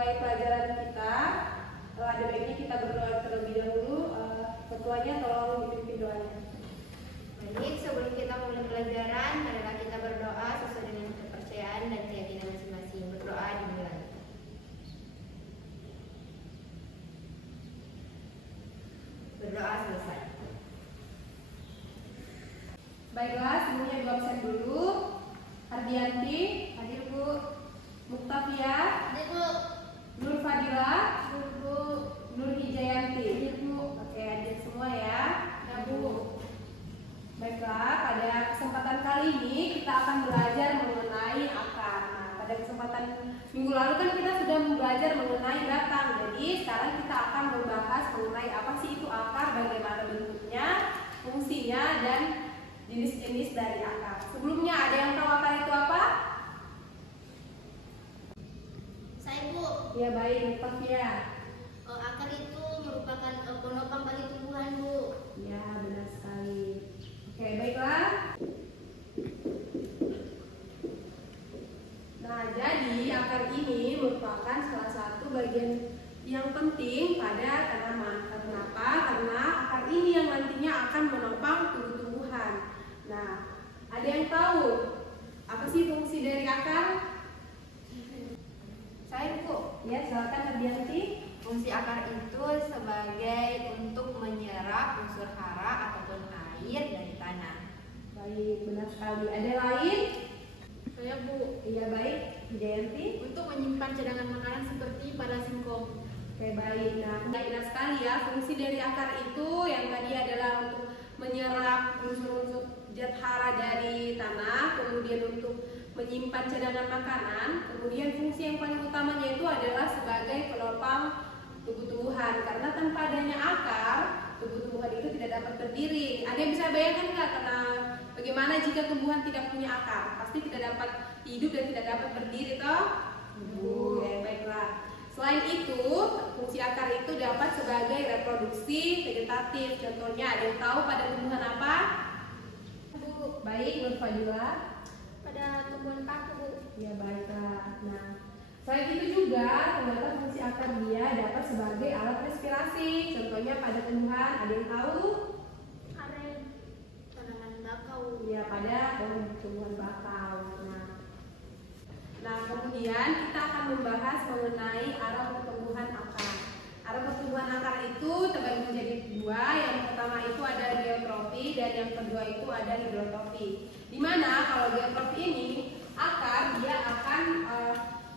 memulai pelajaran kita, ada baiknya kita berdoa terlebih dahulu. Ketuanya tolong dipimpin doanya. Baik, sebelum kita mulai pelajaran, marilah kita berdoa sesuai dengan kepercayaan dan keyakinan masing-masing. Berdoa dimulai. Berdoa selesai. Baiklah, semuanya ibu absen dulu. Ardianti, hadir Bu. Muktafia, Hadir Bu. Nur Fadila, Hadir Bu. Nur Hijayanti, Hadir Bu. Oke, hadir semua ya. Ya Bu. Baiklah, pada kesempatan kali ini kita akan belajar mengenai akar. Nah, pada kesempatan minggu lalu kan kita sudah belajar mengenai batang. Jadi sekarang kita akan membahas mengenai apa sih itu akar, bagaimana bentuknya, fungsinya, dan jenis-jenis dari akar. Sebelumnya ada yang tahu akar itu apa? Saya Bu. Ya baik, Muktafia. Akar itu merupakan penopang bagi tumbuhan Bu. Ya, benar sekali. Oke, baiklah. Nah, jadi akar ini merupakan salah satu bagian yang penting pada tanaman. Kenapa? Karena akar ini yang nantinya akan menopang tumbuh-tumbuhan. Nah, ada yang tahu apa sih fungsi dari akar? Saya Bu. Ya, silakan Ardianti. Fungsi akar itu sebagai untuk menyerap unsur hara ataupun air dari tanah. Baik, benar sekali. Ada lain? Saya Bu. Iya, baik. Hijayanti. Untuk menyimpan cadangan makanan seperti pada singkong. Oke, baik. Nah, benar sekali ya. Fungsi dari akar itu yang tadi adalah untuk menyerap unsur-unsur zat hara dari tanah, kemudian untuk menyimpan cadangan makanan, kemudian fungsi yang paling utamanya itu adalah sebagai penopang tumbuh-tumbuhan. Karena tanpa adanya akar, tumbuh-tumbuhan itu tidak dapat berdiri. Ada yang bisa bayangkan nggak karena bagaimana jika tumbuhan tidak punya akar? Pasti tidak dapat hidup dan tidak dapat berdiri, toh? Ya, baiklah. Selain itu, fungsi akar itu dapat sebagai reproduksi vegetatif. Contohnya, ada yang tahu pada tumbuhan apa? Bu. Baik, Nur Fadila. Pada tumbuhan paku Bu. Ya, baiklah. Nah, selain itu juga ternyata fungsi akar dia dapat sebagai alat respirasi. Contohnya pada tumbuhan, ada yang tahu? Aren. Tanaman bakau. Ya, pada tumbuhan bakau. Nah, kemudian kita akan membahas mengenai arah pertumbuhan akar. Arah pertumbuhan akar itu terbagi menjadi dua. Yang pertama itu ada geotrofi dan yang kedua itu ada hidrotrofi. Di mana kalau geotrofi ini akar dia akan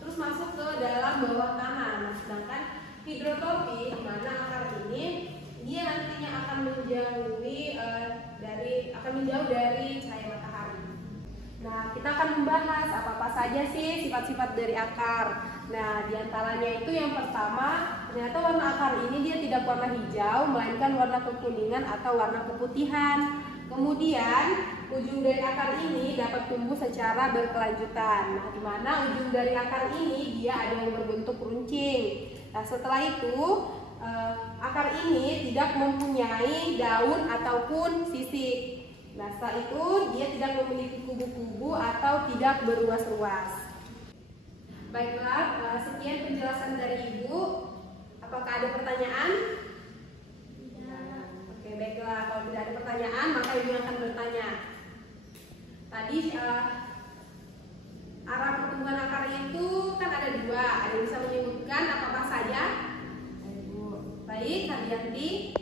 terus masuk ke dalam bawah tanah. Nah, sedangkan hidrotrofi di mana akar ini dia nantinya akan menjauh dari cahaya matahari. Nah, kita akan membahas apa-apa saja sih sifat-sifat dari akar. Nah, diantaranya itu yang pertama, ternyata warna akar ini dia tidak warna hijau, melainkan warna kekuningan atau warna keputihan. Kemudian, ujung dari akar ini dapat tumbuh secara berkelanjutan. Nah, di mana ujung dari akar ini dia ada yang berbentuk runcing. Nah, setelah itu akar ini tidak mempunyai daun ataupun sisik. Nah, setelah itu dia tidak memiliki kubu-kubu atau tidak berruas-ruas. Baiklah, sekian penjelasan dari Ibu. Apakah ada pertanyaan? Tidak. Oke, baiklah. Kalau tidak ada pertanyaan, maka Ibu akan bertanya. Tadi arah pertumbuhan akar itu kan ada dua. Ada yang bisa menyebutkan apa-apa saja? Baik, Ardianti.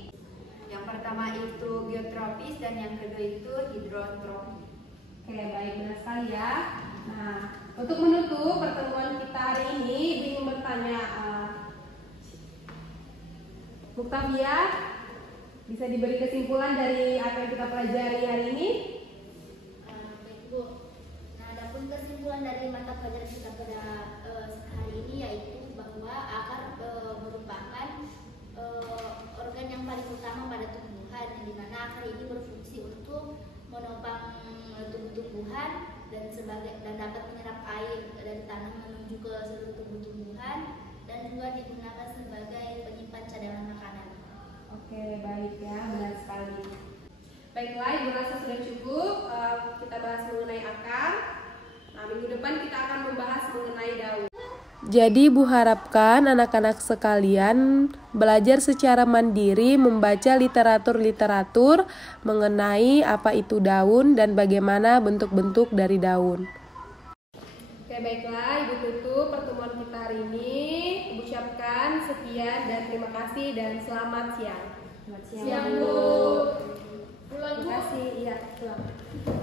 Yang pertama itu geotrofis dan yang kedua itu hidrotrofi. Oke, baik, benar sekali ya. Nah, untuk menutup pertemuan kita hari ini, Ibu ingin bertanya, Muktafia, bisa diberi kesimpulan dari apa yang kita pelajari hari ini? Baik Bu. Nah, adapun kesimpulan dari mata pelajaran kita pada hari ini yaitu bahwa akar merupakan organ yang paling utama pada tumbuhan, yang dimana akar ini berfungsi untuk menopang tumbuh-tumbuhan dan dapat menyerap air dari tanah menuju ke seluruh tumbuh-tumbuhan dan juga digunakan sebagai penyimpan cadangan makanan. Oke, baik ya, benar sekali. Baiklah, Ibu rasa sudah cukup kita bahas mengenai akar. Nah, minggu depan kita akan membahas mengenai daun. Jadi Bu harapkan anak-anak sekalian belajar secara mandiri membaca literatur-literatur mengenai apa itu daun dan bagaimana bentuk-bentuk dari daun. Oke, baiklah Ibu tutup pertemuan kita hari ini. Ibu ucapkan sekian dan terima kasih dan selamat siang. Siang, Bu. Terima kasih. Iya, pulang.